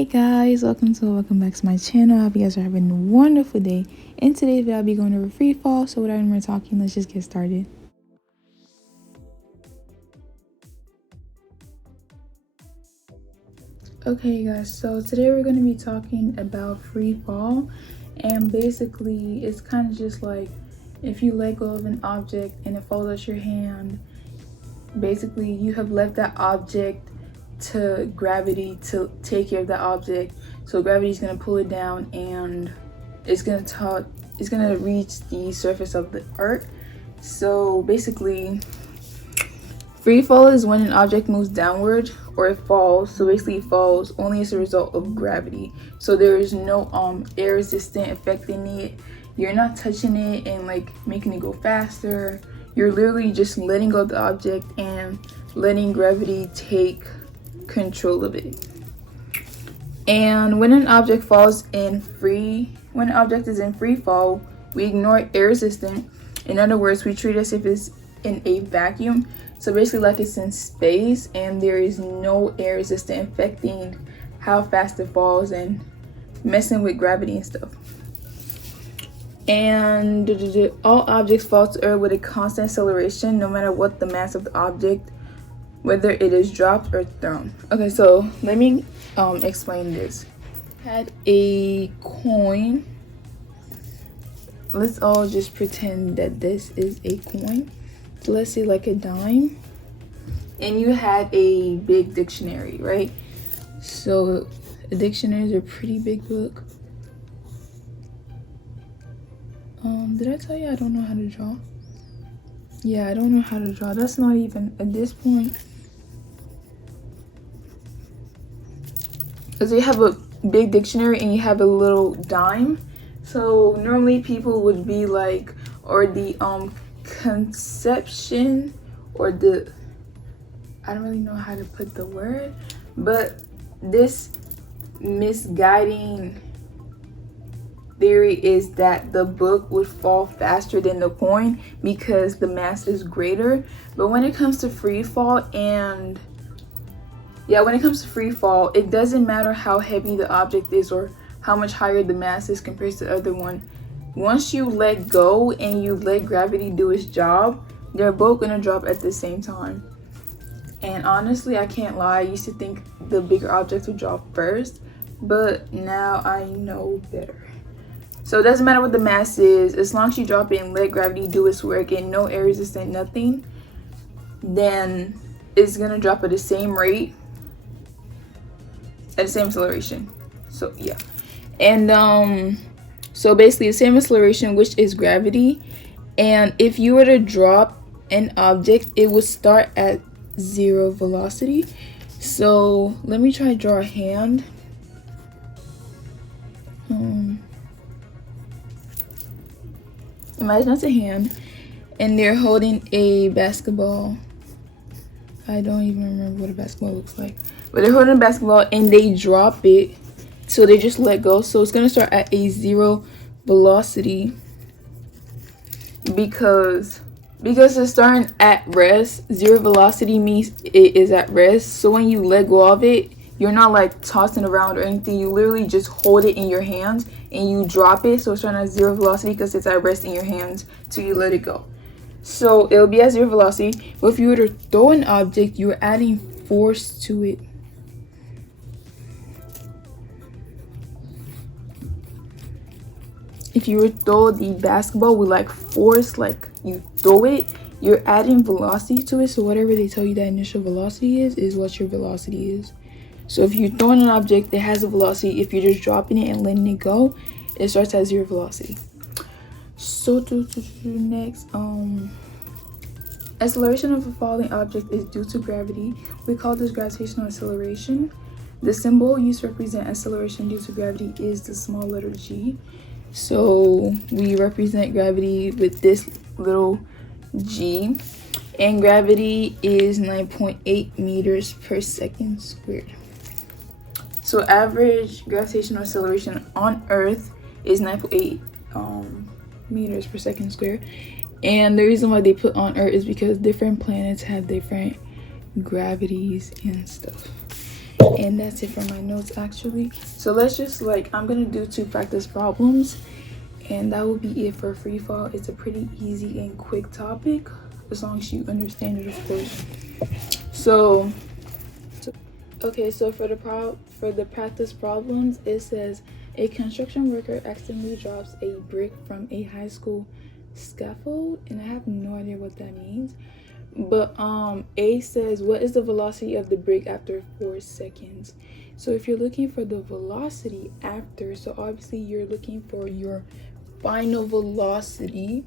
Hey guys, welcome back to my channel. I hope you guys are having a wonderful day. In today's video, I'll be going over free fall. So without any more talking, let's just get started. Okay guys, so today we're going to be talking about free fall, and basically it's kind of just like if you let go of an object and it falls out your hand, basically you have left that object to gravity to take care of that object. So gravity is going to pull it down and it's going to reach the surface of the earth. So basically free fall is when an object moves downward or it falls. So basically it falls only as a result of gravity. So there is no air resistant affecting it. You're not touching it and like making it go faster. You're literally just letting go of the object and letting gravity take control of it. And when an object is in free fall, we ignore air resistance. In other words, we treat it as if it's in a vacuum. So basically like it's in space and there is no air resistance affecting how fast it falls and messing with gravity and stuff. And all objects fall to earth with a constant acceleration, no matter what the mass of the object, whether it is dropped or thrown. Okay, so let me explain this. Had a coin. Let's all just pretend that this is a coin. So let's say like a dime. And you had a big dictionary, right? So a dictionary is a pretty big book. Did I tell you I don't know how to draw? Yeah, I don't know how to draw. That's not even at this point. So you have a big dictionary and you have a little dime. So normally people would be like, or the conception or the, I don't really know how to put the word, but this misguiding theory is that the book would fall faster than the coin because the mass is greater. But when it comes to free fall, it doesn't matter how heavy the object is or how much higher the mass is compared to the other one. Once you let go and you let gravity do its job, they're both gonna drop at the same time. And honestly, I can't lie, I used to think the bigger objects would drop first, but now I know better. So it doesn't matter what the mass is, as long as you drop it and let gravity do its work and no air resistance, nothing, then it's gonna drop at the same rate, at the same acceleration. So yeah. And so basically the same acceleration, which is gravity. And if you were to drop an object, it would start at 0 velocity. So let me try to draw a hand. Imagine that's a hand and they're holding a basketball. I don't even remember what a basketball looks like, but they're holding a basketball and they drop it, so they just let go. So it's gonna start at a 0 velocity because it's starting at rest. 0 velocity means it is at rest. So when you let go of it, you're not like tossing around or anything. You literally just hold it in your hands and you drop it. So it's starting at 0 velocity because it's at rest in your hands till you let it go. So it'll be at 0 velocity. But if you were to throw an object, you're adding force to it. If you were to throw the basketball with like force, like you throw it, you're adding velocity to it. So whatever they tell you that initial velocity is what your velocity is. So if you're throwing an object that has a velocity, if you're just dropping it and letting it go, it starts at 0 velocity. So to next, acceleration of a falling object is due to gravity. We call this gravitational acceleration. The symbol used to represent acceleration due to gravity is the small letter g. So we represent gravity with this little g, and gravity is 9.8 meters per second squared. So average gravitational acceleration on Earth is 9.8 meters per second squared. And the reason why they put on Earth is because different planets have different gravities and stuff. And that's it for my notes actually. So let's just I'm gonna do 2 practice problems, and that will be it for free fall. It's a pretty easy and quick topic as long as you understand it, of course. So okay, so for the practice problems, it says a construction worker accidentally drops a brick from a high school scaffold, and I have no idea what that means. But A says, what is the velocity of the brick after 4 seconds? So if you're looking for the velocity after, so obviously you're looking for your final velocity,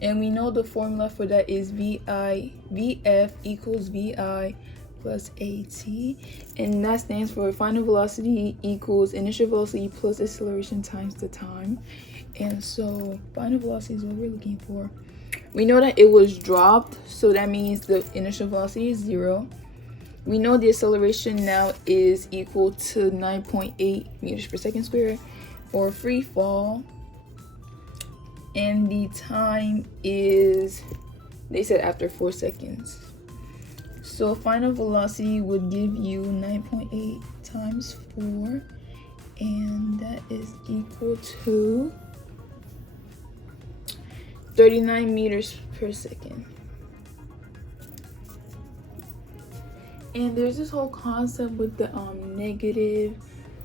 and we know the formula for that is VF equals VI plus AT, and that stands for final velocity equals initial velocity plus acceleration times the time. And so final velocity is what we're looking for. We know that it was dropped, so that means the initial velocity is 0. We know the acceleration now is equal to 9.8 meters per second squared, or free fall. And the time is, they said after 4 seconds. So final velocity would give you 9.8 times 4, and that is equal to 39 meters per second. And there's this whole concept with the negative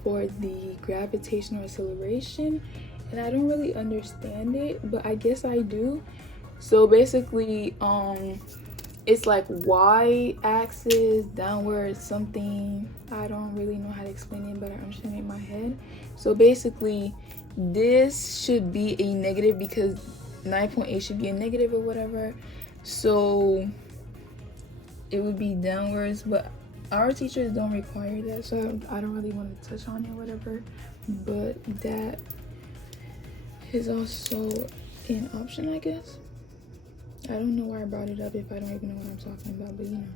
for the gravitational acceleration, and I don't really understand it, but I guess I do. So basically it's like y-axis downward something. I don't really know how to explain it, but I understand it in my head. So basically this should be a negative because 9.8 should be a negative or whatever, so it would be downwards, but our teachers don't require that, so I don't really want to touch on it or whatever. But that is also an option, I guess. I don't know why I brought it up if I don't even know what I'm talking about, but you know.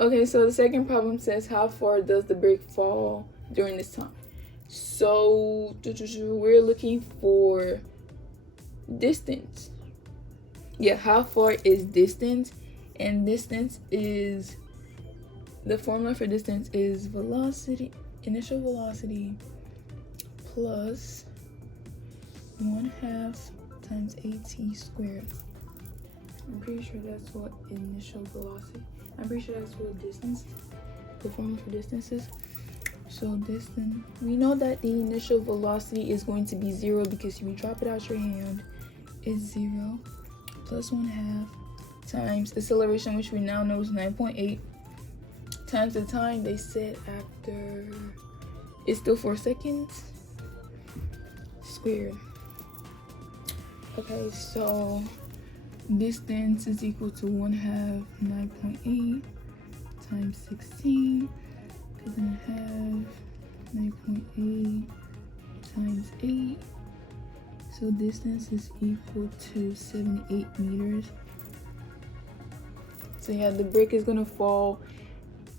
Okay, so the second problem says, how far does the brick fall during this time? So we're looking for distance. Yeah, how far is distance? And distance is, the formula for distance is velocity, initial velocity plus 1/2 times AT squared. I'm pretty sure that's what initial velocity, I'm pretty sure that's what distance, the formula for distance is. So distance, we know that the initial velocity is going to be 0 because if you drop it out your hand, it's 0 plus 1/2 times acceleration, which we now know is 9.8, times the time they said after, it's still 4 seconds, squared. Okay, so distance is equal to 1/2 9.8 times 16, because 1/2 9.8 times 8. So distance is equal to 78 meters. So yeah, the brick is gonna fall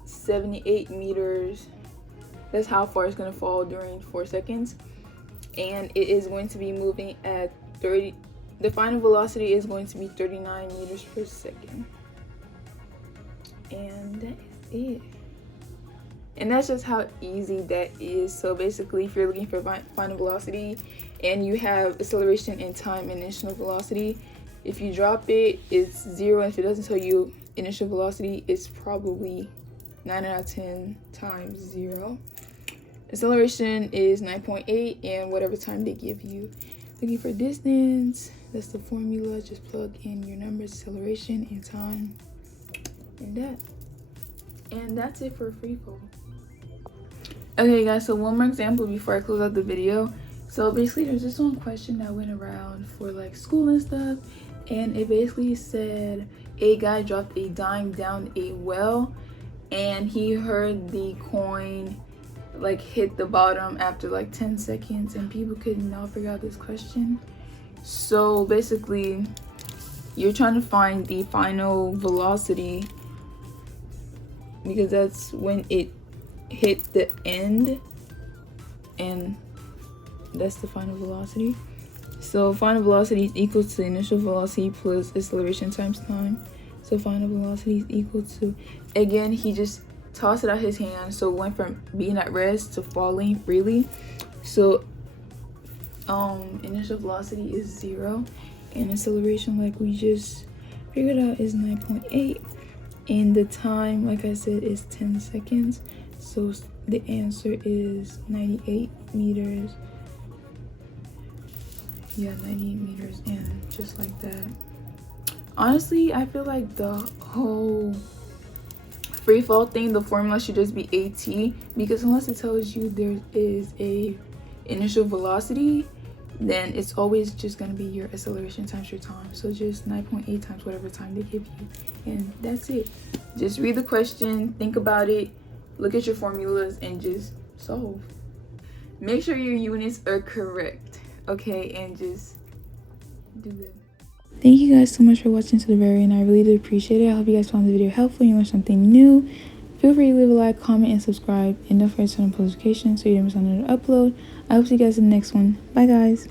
78 meters. That's how far it's gonna fall during 4 seconds. And it is going to be moving at 30, the final velocity is going to be 39 meters per second. And that is it. And that's just how easy that is. So basically, if you're looking for final velocity and you have acceleration and time and initial velocity, if you drop it, it's 0. And if it doesn't tell you initial velocity, it's probably 9 out of 10 times 0. Acceleration is 9.8 and whatever time they give you. Looking for distance, that's the formula. Just plug in your numbers, acceleration and time, and that's it for free fall. Okay guys, so one more example before I close out the video. So basically there's this one question that went around for like school and stuff, and it basically said a guy dropped a dime down a well and he heard the coin like hit the bottom after like 10 seconds, and people could not figure out this question. So basically you're trying to find the final velocity because that's when it hit the end, and that's the final velocity. So final velocity is equal to initial velocity plus acceleration times time. So final velocity is equal to, again, he just tossed it out his hand, so it went from being at rest to falling freely. So initial velocity is 0, and acceleration, like we just figured out, is 9.8, and the time, like I said, is 10 seconds. So the answer is 98 meters. Yeah, 98 meters, and just like that. Honestly, I feel like the whole free fall thing, the formula should just be AT, because unless it tells you there is a initial velocity, then it's always just going to be your acceleration times your time. So just 9.8 times whatever time they give you, and that's it. Just read the question, think about it, look at your formulas, and just solve. Make sure your units are correct, okay, and just do good. Thank you guys so much for watching to the very end. I really do appreciate it. I hope you guys found the video helpful and you learned something new. Feel free to leave a like, comment, and subscribe, and don't forget to turn on notifications so you don't miss another upload. I hope to see you guys in the next one. Bye guys.